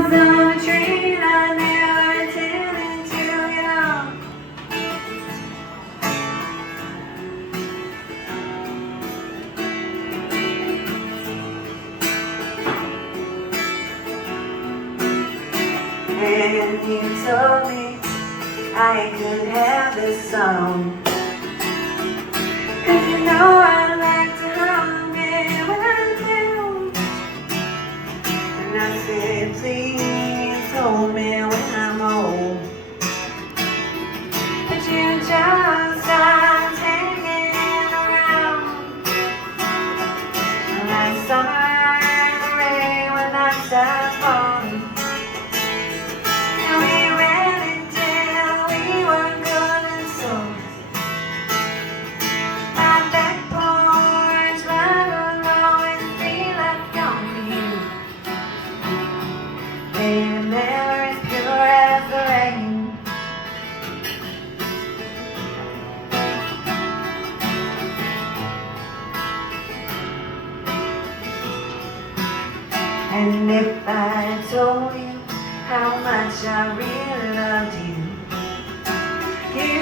was on a train I never intended to get on. And you told me I could have this song, 'cause you know I like to hum it when I'm down. And I said, please hold me when I'm home. But you just stopped hanging around, like summer in the rain when I stopped falling. And we ran until we were good and sore. My back porch right along and free left on you. They were never as pure as the rain. And if I told you how much I really loved you, you